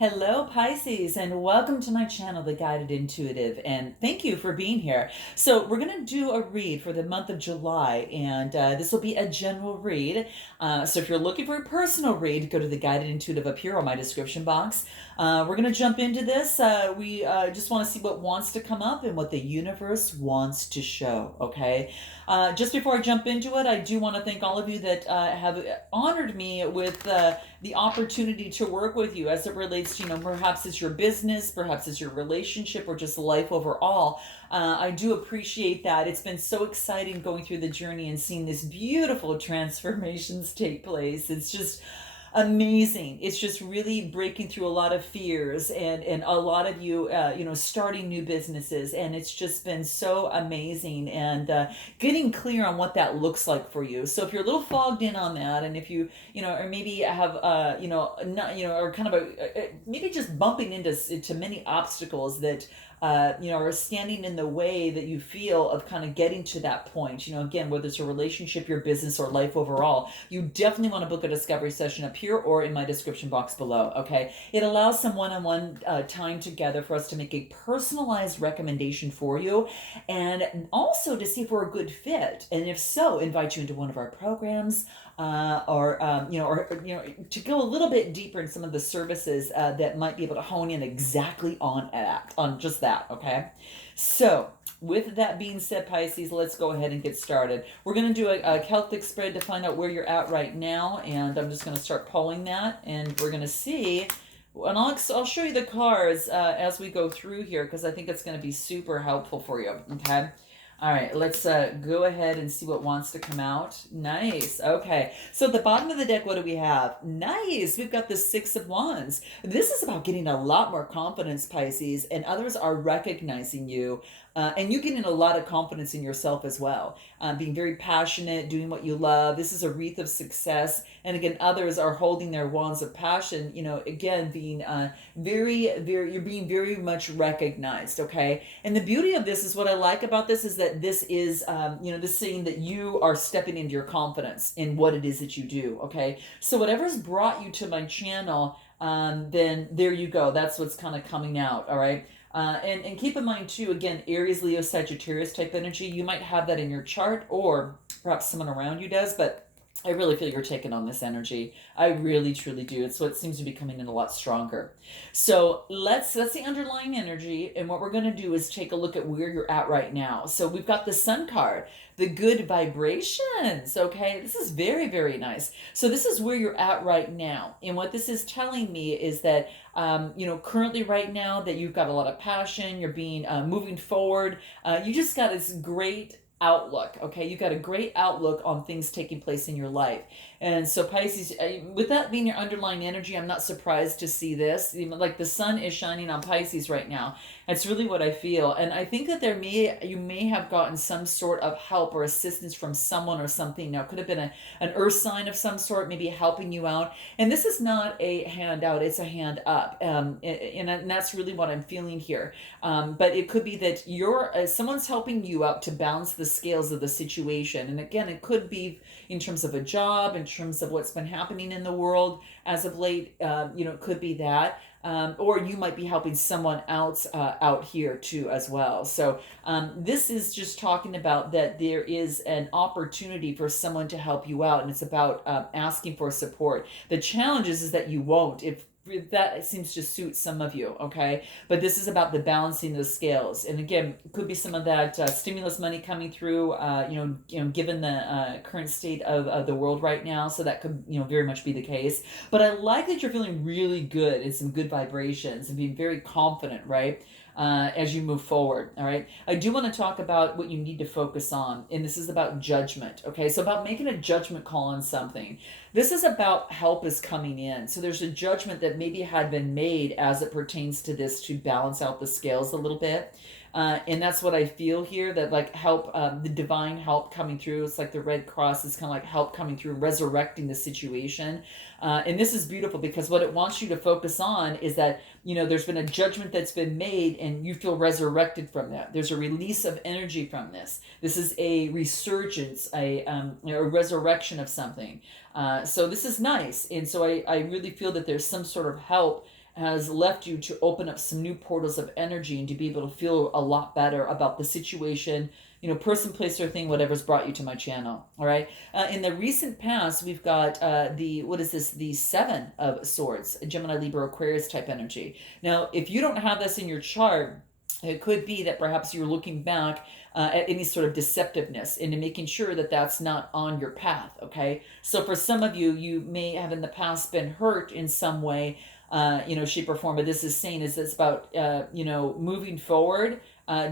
Hello, Pisces, and welcome to my channel, The Guided Intuitive, and thank you for being here. So we're going to do a read for the month of July, and this will be a general read. So if you're looking for a personal read, go to The Guided Intuitive up here on my description box. We're going to jump into this. We just want to see what wants to come up and what the universe wants to show, okay? Just before I jump into it, I do want to thank all of you that have honored me with the opportunity to work with you as it relates to, perhaps it's your business, perhaps it's your relationship, or just life overall. I do appreciate that. It's been so exciting going through the journey and seeing these beautiful transformations take place. It's just amazing. It's just really breaking through a lot of fears and a lot of you starting new businesses, and it's just been so amazing and getting clear on what that looks like for you. So if you're a little fogged in on that, and if you or maybe have not or kind of maybe just bumping into many obstacles that are standing in the way that you feel of kind of getting to that point. Again, whether it's a relationship, your business, or life overall, you definitely want to book a discovery session up here or in my description box below. Okay, it allows some one-on-one time together for us to make a personalized recommendation for you, and also to see if we're a good fit, and if so, invite you into one of our programs. To go a little bit deeper in some of the services that might be able to hone in exactly on just that. Okay, so with that being said, Pisces, let's go ahead and get started. We're going to do a Celtic spread to find out where you're at right now, and I'm just going to start pulling that, and we're going to see. And I'll show you the cards as we go through here, because I think it's going to be super helpful for you. Okay. All right, let's go ahead and see what wants to come out. Nice. Okay, so at the bottom of the deck, what do we have? Nice. We've got the Six of Wands. This is about getting a lot more confidence, Pisces, and others are recognizing you. And you getting a lot of confidence in yourself as well. Being very passionate, doing what you love. This is a wreath of success. And again, others are holding their wands of passion, again, being you're being very much recognized, okay? And the beauty of this is what I like about this is that this is, this saying that you are stepping into your confidence in what it is that you do, okay? So whatever's brought you to my channel, then there you go. That's what's kind of coming out, all right? And keep in mind too, again, Aries, Leo, Sagittarius type energy, you might have that in your chart, or perhaps someone around you does, but I really feel you're taking on this energy. I really, truly do. It's what seems to be coming in a lot stronger. So that's the underlying energy. And what we're going to do is take a look at where you're at right now. So we've got the Sun card, the good vibrations. Okay, this is very, very nice. So this is where you're at right now. And what this is telling me is that, currently right now that you've got a lot of passion, you're being moving forward. You just got this great outlook. Okay, you got a great outlook on things taking place in your life. And so Pisces, with that being your underlying energy, I'm not surprised to see this. Like the sun is shining on Pisces right now. That's really what I feel. And I think that you may have gotten some sort of help or assistance from someone or something. Now, it could have been an earth sign of some sort, maybe helping you out. And this is not a hand out, it's a hand up. And that's really what I'm feeling here. But it could be that someone's helping you out to balance the scales of the situation. And again, it could be in terms of a job, in terms of what's been happening in the world as of late. It could be that. Or you might be helping someone else out here too as well. So this is just talking about that there is an opportunity for someone to help you out, and it's about asking for support. The challenge is that you won't if that seems to suit some of you, okay? But this is about the balancing the scales. And again, it could be some of that stimulus money coming through, given the current state of the world right now. So that could, very much be the case. But I like that you're feeling really good and some good vibrations and being very confident, right? As you move forward, all right? I do want to talk about what you need to focus on, and this is about judgment, okay? So about making a judgment call on something. This is about help is coming in. So there's a judgment that maybe had been made as it pertains to this to balance out the scales a little bit. And that's what I feel here, that like help, the divine help coming through. It's like the Red Cross is kind of like help coming through, resurrecting the situation. And this is beautiful because what it wants you to focus on is that, there's been a judgment that's been made and you feel resurrected from that. There's a release of energy from this. This is a resurgence, a resurrection of something. So this is nice. And so I really feel that there's some sort of help has left you to open up some new portals of energy and to be able to feel a lot better about the situation, person, place, or thing, whatever's brought you to my channel. All right. In the recent past, we've got what is this? The Seven of Swords, Gemini, Libra, Aquarius type energy. Now, if you don't have this in your chart, it could be that perhaps you're looking back at any sort of deceptiveness and making sure that that's not on your path. Okay. So for some of you, you may have in the past been hurt in some way, shape or form. But this is saying is it's about, moving forward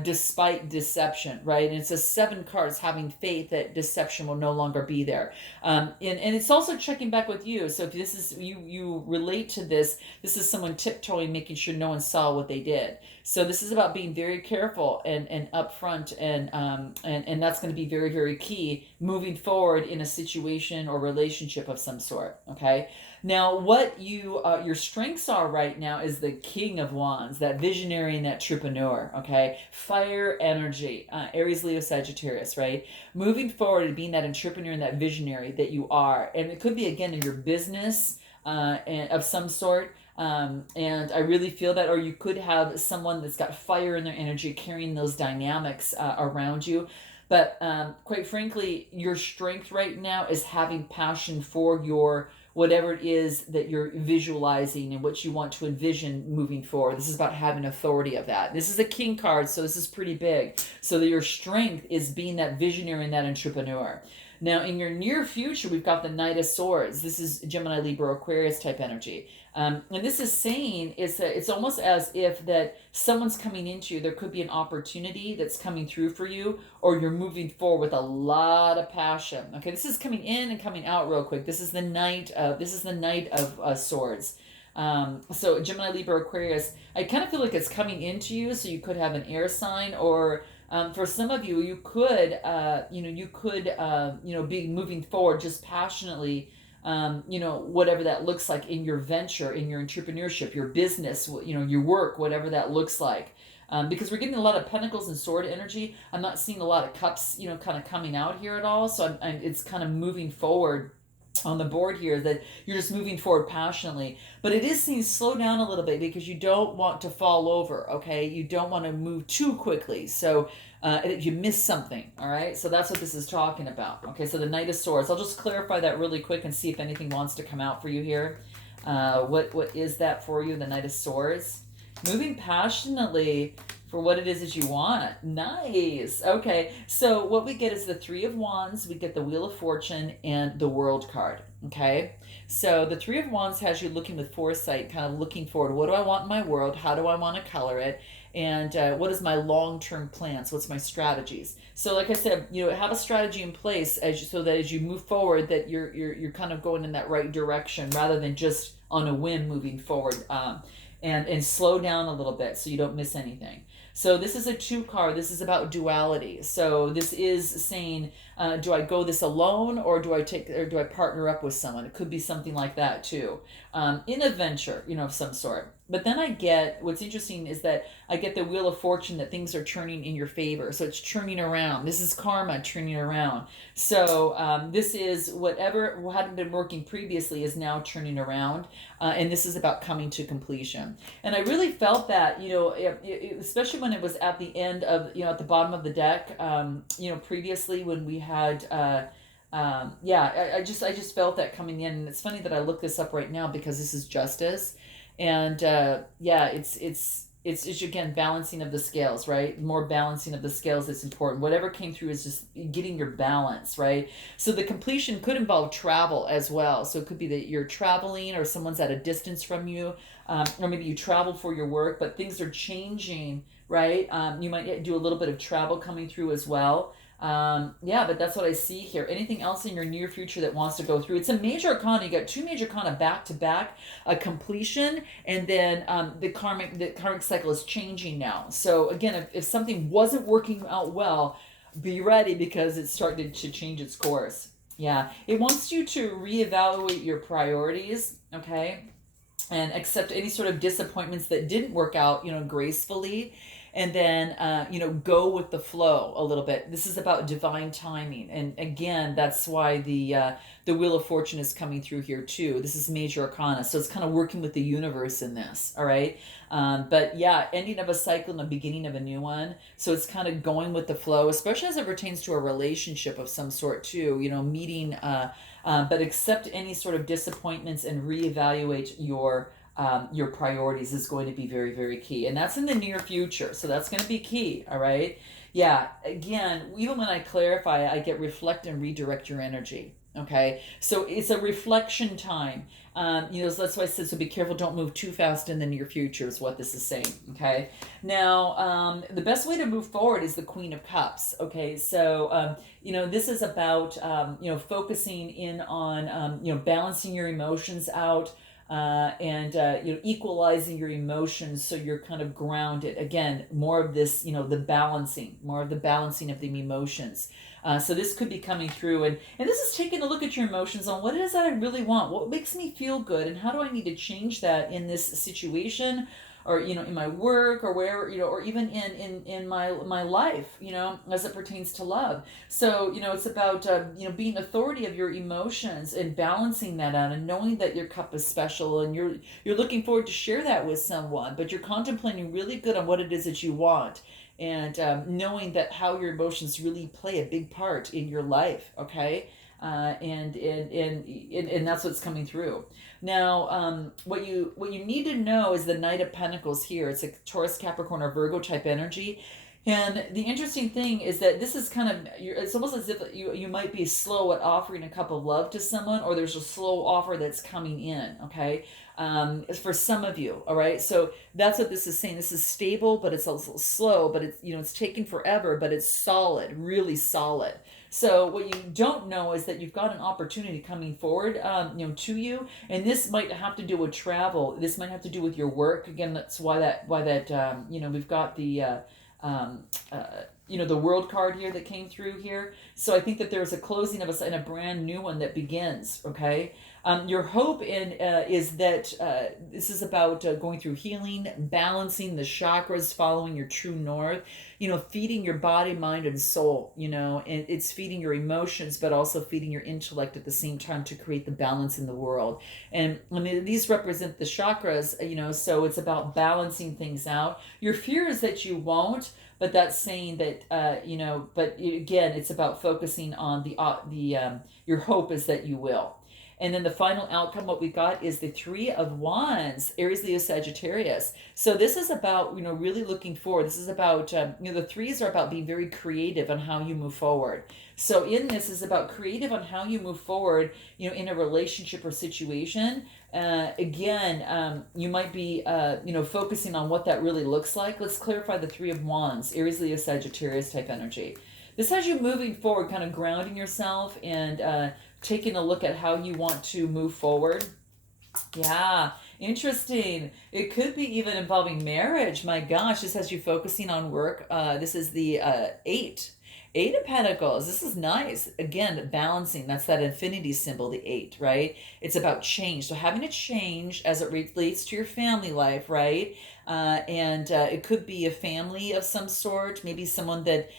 despite deception, right? And it's a 7 cards having faith that deception will no longer be there. And it's also checking back with you. So if this is, you relate to this, this is someone tiptoeing, making sure no one saw what they did. So this is about being very careful and upfront, and that's going to be very, very key moving forward in a situation or relationship of some sort. Okay. Now, what your strengths are right now is the King of Wands, that visionary and that entrepreneur. Okay, fire energy, Aries, Leo, Sagittarius. Right, moving forward and being that entrepreneur and that visionary that you are, and it could be again in your business and of some sort. And I really feel that, or you could have someone that's got fire in their energy carrying those dynamics around you. But quite frankly, your strength right now is having passion for your whatever it is that you're visualizing and what you want to envision moving forward. This is about having authority of that. This is a king card, so this is pretty big. So that your strength is being that visionary and that entrepreneur. Now, in your near future, we've got the Knight of Swords. This is Gemini, Libra, Aquarius type energy. And this is saying it's almost as if that someone's coming into you. There could be an opportunity that's coming through for you, or you're moving forward with a lot of passion. Okay, this is coming in and coming out real quick. This is the Knight of Swords. So Gemini, Libra, Aquarius, I kind of feel like it's coming into you. So you could have an air sign, or for some of you, you could be moving forward just passionately. Whatever that looks like in your venture, in your entrepreneurship, your business, your work, whatever that looks like. Because we're getting a lot of pentacles and sword energy. I'm not seeing a lot of cups, kind of coming out here at all. So it's kind of moving forward on the board here, that you're just moving forward passionately. But it is saying slow down a little bit because you don't want to fall over, okay? You don't want to move too quickly. So you miss something, all right? So that's what this is talking about. Okay, so the Knight of Swords. I'll just clarify that really quick and see if anything wants to come out for you here. What is that for you, the Knight of Swords? Moving passionately for what it is that you want. Nice. Okay, so what we get is the Three of Wands, we get the Wheel of Fortune, and the World card. Okay, so the Three of Wands has you looking with foresight, kind of looking forward. What do I want in my world? How do I want to color it? And what is my long-term plans? What's my strategies? So like I said, have a strategy in place so that as you move forward, that you're kind of going in that right direction rather than just on a whim moving forward. And slow down a little bit so you don't miss anything. So this is a 2 card. This is about duality. So this is saying, do I go this alone, or do I partner up with someone? It could be something like that too, in a venture, of some sort. But then I get, what's interesting is that I get the Wheel of Fortune, that things are turning in your favor. So it's turning around. This is karma turning around. So this is whatever hadn't been working previously is now turning around. And this is about coming to completion. And I really felt that, especially when it was at the end of, at the bottom of the deck, previously when we had, I just felt that coming in. And it's funny that I look this up right now because this is justice. And it's again balancing of the scales, right? More balancing of the scales that's important. Whatever came through is just getting your balance, right? So the completion could involve travel as well. So it could be that you're traveling, or someone's at a distance from you, or maybe you traveled for your work, but things are changing, right? You might do a little bit of travel coming through as well. But that's what I see here. Anything else in your near future that wants to go through? It's a major arcana. You got 2 major arcana back to back, a completion, and then the karmic cycle is changing now. So again, if something wasn't working out well, be ready because it's starting to change its course. Yeah, it wants you to reevaluate your priorities, okay, and accept any sort of disappointments that didn't work out, gracefully. and then go with the flow a little bit. This is about divine timing, and again, that's why the Wheel of Fortune is coming through here too. This is major arcana, so it's kind of working with the universe in this. All right, but yeah, ending of a cycle and the beginning of a new one. So it's kind of going with the flow, especially as it pertains to a relationship of some sort too. Meeting, but accept any sort of disappointments and reevaluate your priorities is going to be very, very key. And that's in the near future. So that's going to be key. All right. Yeah. Again, even when I clarify, I get reflect and redirect your energy. Okay. So it's a reflection time. So that's why I said, so be careful. Don't move too fast in the near future is what this is saying. Okay. Now, the best way to move forward is the Queen of Cups. Okay. So, this is about, focusing in on, balancing your emotions out, and equalizing your emotions so you're kind of grounded. Again, more of this, more of the balancing of the emotions. So this could be coming through, and this is taking a look at your emotions on what it is that I really want, what makes me feel good, and how do I need to change that in this situation, or in my work, or where, or even in my life, as it pertains to love. So it's about being authority of your emotions and balancing that out, and knowing that your cup is special, and you're looking forward to share that with someone, but you're contemplating really good on what it is that you want, and knowing that how your emotions really play a big part in your life. Okay. And that's what's coming through. Now, what you need to know is the Knight of Pentacles here. It's a Taurus, Capricorn, or Virgo type energy. And the interesting thing is that this is kind of, it's almost as if you might be slow at offering a cup of love to someone, or there's a slow offer that's coming in, okay? For some of you, all right? So that's what this is saying. This is stable, but it's also slow, but it's taking forever, but it's solid, really solid. So what you don't know is that you've got an opportunity coming forward, to you, and this might have to do with travel. This might have to do with your work. Again, that's why we've got the the World card here that came through here. So I think that there's a closing of a brand new one that begins. Okay. Your hope is that this is about going through healing, balancing the chakras, following your true north, feeding your body, mind, and soul, and it's feeding your emotions, but also feeding your intellect at the same time to create the balance in the world. And I mean, these represent the chakras, so it's about balancing things out. Your fear is that you won't, but that's saying that, but again, it's about focusing on your hope is that you will. And then the final outcome, what we got is the Three of Wands, Aries, Leo, Sagittarius. So this is about, really looking forward. This is about, the threes are about being very creative on how you move forward. So in this is about creative on how you move forward, in a relationship or situation. Again, you might be, focusing on what that really looks like. Let's clarify the Three of Wands, Aries, Leo, Sagittarius type energy. This has you moving forward, kind of grounding yourself and taking a look at how you want to move forward. Yeah, interesting. It could be even involving marriage. My gosh, this has you focusing on work. This is the Eight of Pentacles. This is nice. Again, balancing. That's that infinity symbol, the 8, right? It's about change. So having a change as it relates to your family life, right? And it could be a family of some sort. Maybe someone that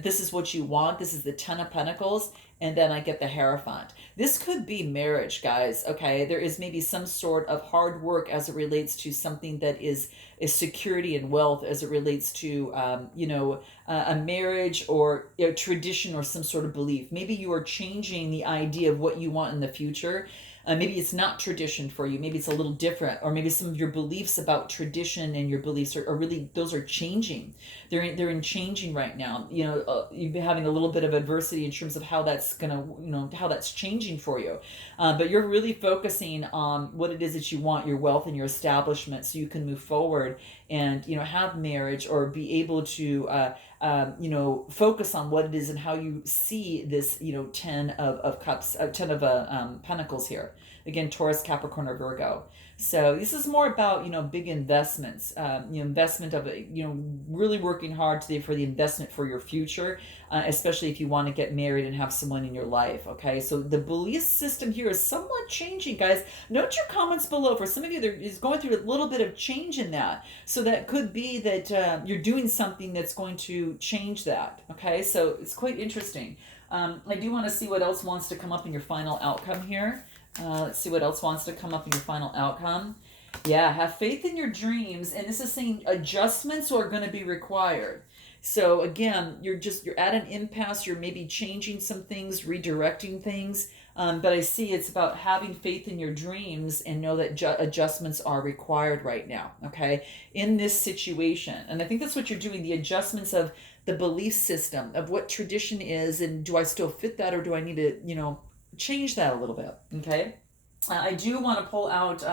this is what you want. This is the Ten of Pentacles. And then I get the Hierophant. This could be marriage, guys. Okay, there is maybe some sort of hard work as it relates to something that is security and wealth, as it relates to a marriage or a tradition or some sort of belief. Maybe you are changing the idea of what you want in the future. Maybe it's not tradition for you. Maybe it's a little different, or maybe some of your beliefs about tradition and your beliefs are really, those are changing. They're in changing right now. You've been having a little bit of adversity in terms of how that's how that's changing for you. But you're really focusing on what it is that you want, your wealth and your establishment, so you can move forward and have marriage or be able to focus on what it is and how you see this, 10 of cups, 10 of pentacles here. Again, Taurus, Capricorn, or Virgo. So this is more about, big investments, investment of, really working hard for the investment for your future, especially if you want to get married and have someone in your life. Okay, so the belief system here is somewhat changing, guys. Note your comments below. For some of you, there is going through a little bit of change in that. So that could be that you're doing something that's going to change that. Okay, so it's quite interesting. I do want to see what else wants to come up in your final outcome here. Let's see what else wants to come up in your final outcome. Yeah, have faith in your dreams, and this is saying adjustments are going to be required. So again, you're at an impasse. You're maybe changing some things, redirecting things. But I see it's about having faith in your dreams and know that adjustments are required right now. Okay, in this situation, and I think that's what you're doing. The adjustments of the belief system of what tradition is, and do I still fit that, or do I need to, change that a little bit. Okay, I do want to pull out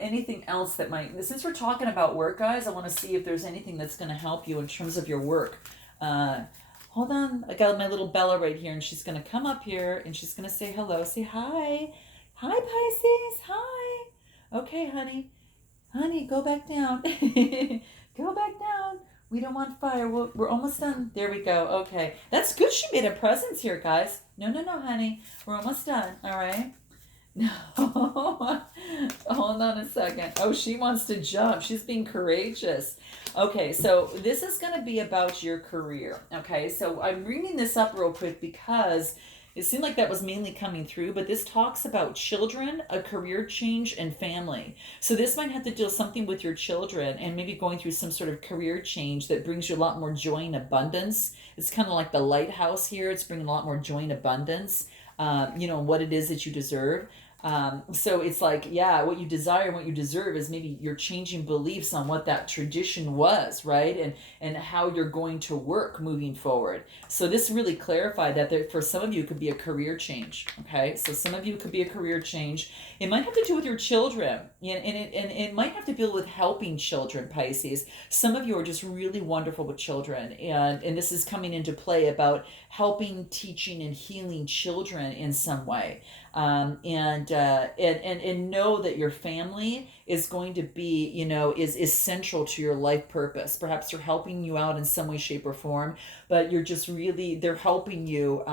anything else that might, since we're talking about work, guys, I want to see if there's anything that's going to help you in terms of your work. Hold on, I got my little Bella right here, and she's going to come up here and she's going to say hello. Say hi. Hi, Pisces. Hi. Okay, honey, go back down. Go back down. We don't want fire. We're almost done. There we go. Okay. That's good. She made a presence here, guys. No, honey. We're almost done. All right. No. Hold on a second. Oh, she wants to jump. She's being courageous. Okay, so this is going to be about your career. Okay, so I'm bringing this up real quick because it seemed like that was mainly coming through, but this talks about children, a career change, and family. So this might have to do something with your children and maybe going through some sort of career change that brings you a lot more joy and abundance. It's kind of like the lighthouse here. It's bringing a lot more joy and abundance, what it is that you deserve. So it's like, yeah, what you desire and what you deserve is maybe you're changing beliefs on what that tradition was, right? And how you're going to work moving forward. So this really clarified that there, for some of you, it could be a career change, okay? So some of you could be a career change. It might have to do with your children, and it might have to deal with helping children, Pisces. Some of you are just really wonderful with children, and this is coming into play about helping, teaching, and healing children in some way. And know that your family is going to be, is central to your life purpose. Perhaps they're helping you out in some way, shape, or form, but you're just really, they're helping you,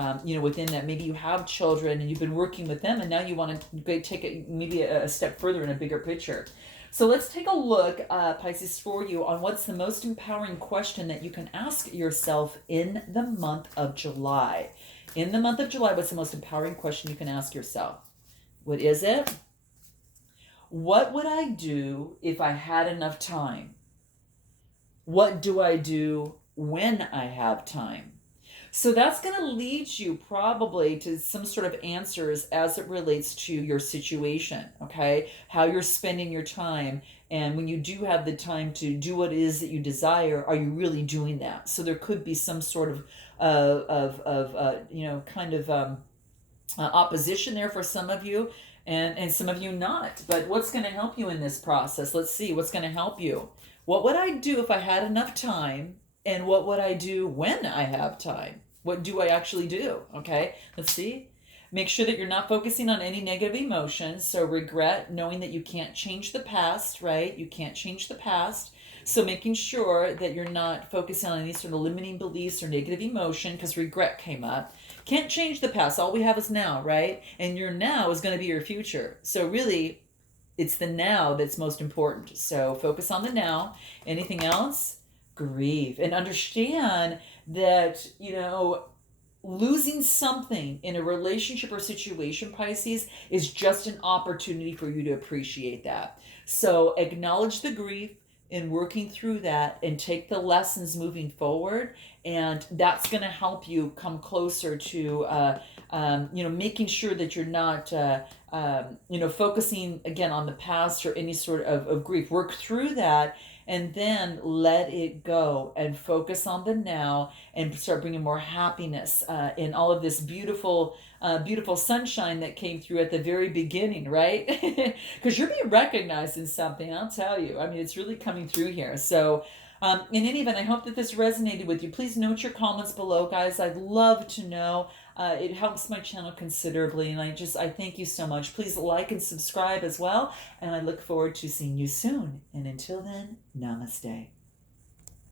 within that. Maybe you have children and you've been working with them, and now you want to take it maybe a step further in a bigger picture. So let's take a look, Pisces, for you on what's the most empowering question that you can ask yourself in the month of July. In the month of July, what's the most empowering question you can ask yourself? What is it? What would I do if I had enough time? What do I do when I have time? So that's going to lead you probably to some sort of answers as it relates to your situation, okay? How you're spending your time. And when you do have the time to do what it is that you desire, are you really doing that? So there could be some sort of opposition there for some of you, and some of you not. But what's going to help you in this process? Let's see what's going to help you. What would I do if I had enough time? And what would I do when I have time? What do I actually do? Okay, let's see. Make sure that you're not focusing on any negative emotions. So regret, knowing that you can't change the past, right? You can't change the past. So making sure that you're not focusing on any sort of limiting beliefs or negative emotion, because regret came up. Can't change the past. All we have is now, right? And your now is going to be your future. So really, it's the now that's most important. So focus on the now. Anything else? Grieve and understand that, losing something in a relationship or situation, Pisces, is just an opportunity for you to appreciate that. So acknowledge the grief in working through that and take the lessons moving forward. And that's going to help you come closer to, making sure that you're not, focusing again on the past or any sort of grief. Work through that and then let it go and focus on the now and start bringing more happiness in all of this beautiful sunshine that came through at the very beginning, right? Because you're being recognized in something, I'll tell you. I mean, it's really coming through here. So In any event, I hope that this resonated with you. Please note your comments below, guys. I'd love to know. It helps my channel considerably, and I thank you so much. Please like and subscribe as well, and I look forward to seeing you soon. And until then, namaste.